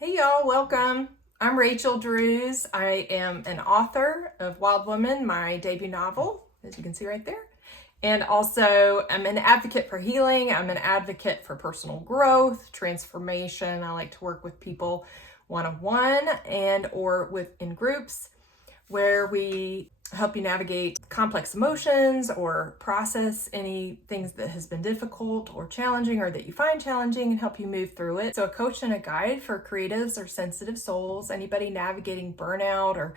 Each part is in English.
Hey y'all, welcome. I'm Rachel Drews. I am an author of Wild Woman, my debut novel, as you can see right there. And also I'm an advocate for healing. I'm an advocate for personal growth, transformation. I like to work with people one-on-one and or in groups where we help you navigate complex emotions or process any things that has been difficult or challenging or that you find challenging and help you move through it. So a coach and a guide for creatives or sensitive souls, anybody navigating burnout or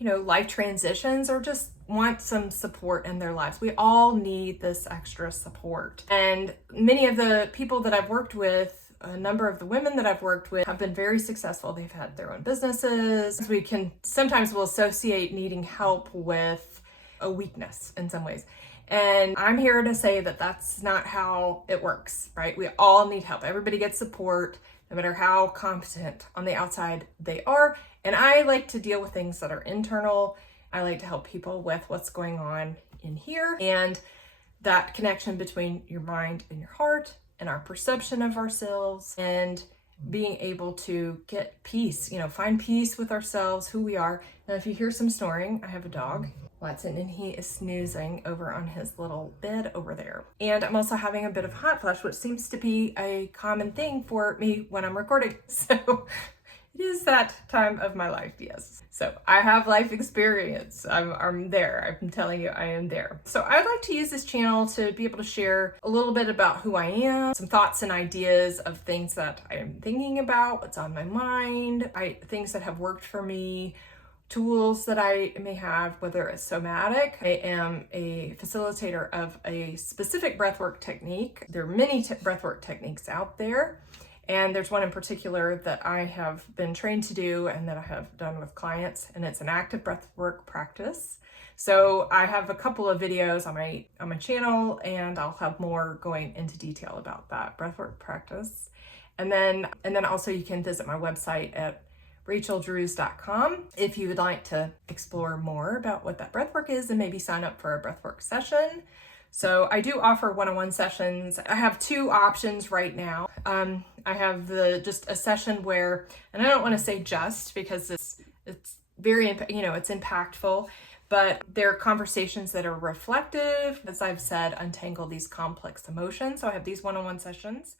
life transitions or just want some support in their lives. We all need this extra support. And many of the people that I've worked with, a number of the women that I've worked with have been very successful. They've had their own businesses. We can sometimes will associate needing help with a weakness in some ways. And I'm here to say that that's not how it works, right? We all need help. Everybody gets support, no matter how competent on the outside they are. And I like to deal with things that are internal. I like to help people with what's going on in here and that connection between your mind and your heart and our perception of ourselves and being able to get peace, find peace with ourselves, who we are. Now, if you hear some snoring, I have a dog, Watson, and he is snoozing over on his little bed over there. And I'm also having a bit of hot flash, which seems to be a common thing for me when I'm recording. So it is that time of my life, yes. So I have life experience. I'm there. I'm telling you, I am there. So I'd like to use this channel to be able to share a little bit about who I am, some thoughts and ideas of things that I am thinking about, what's on my mind, things that have worked for me, tools that I may have, whether it's somatic. I am a facilitator of a specific breathwork technique. There are many breathwork techniques out there. And there's one in particular that I have been trained to do and that I have done with clients, and it's an active breathwork practice. So I have a couple of videos on my channel, and I'll have more going into detail about that breathwork practice. And then also you can visit my website at racheldrews.com if you would like to explore more about what that breathwork is and maybe sign up for a breathwork session. So I do offer one-on-one sessions. I have two options right now. I have just a session where, and I don't want to say just because it's very, it's impactful, but they're conversations that are reflective. As I've said, untangle these complex emotions. So I have these one-on-one sessions.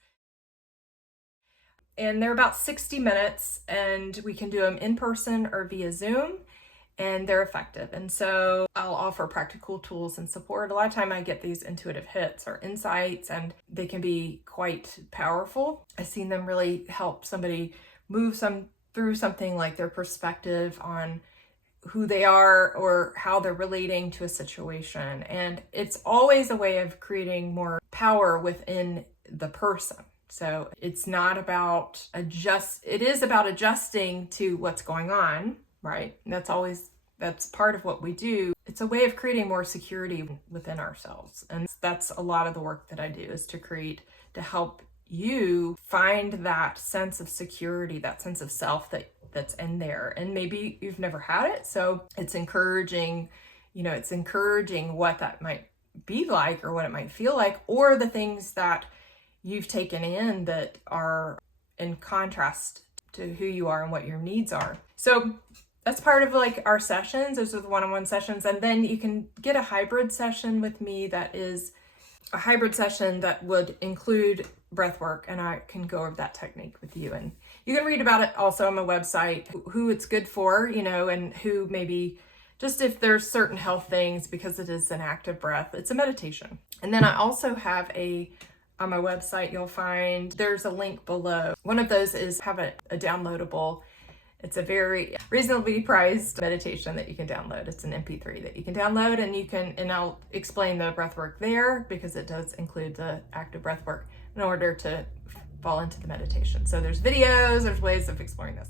And they're about 60 minutes and we can do them in person or via Zoom. And they're effective. And so I'll offer practical tools and support. A lot of time I get these intuitive hits or insights, and they can be quite powerful. I've seen them really help somebody move through something like their perspective on who they are or how they're relating to a situation. And it's always a way of creating more power within the person. So it's not about it is about adjusting to what's going on. Right? And that's part of what we do. It's a way of creating more security within ourselves. And that's a lot of the work that I do, is to help you find that sense of security, that sense of self that's in there. And maybe you've never had it. So it's encouraging what that might be like or what it might feel like, or the things that you've taken in that are in contrast to who you are and what your needs are. So that's part of our sessions. Those are the one-on-one sessions. And then you can get a hybrid session with me that is a hybrid session that would include breath work, and I can go over that technique with you. And you can read about it also on my website, who it's good for, and who maybe just if there's certain health things, because it is an active breath, it's a meditation. And then I also have on my website, you'll find there's a link below. One of those is have a downloadable. It's a very reasonably priced meditation that you can download. It's an MP3 that you can download, and I'll explain the breath work there because it does include the active breath work in order to fall into the meditation. So there's videos, there's ways of exploring this.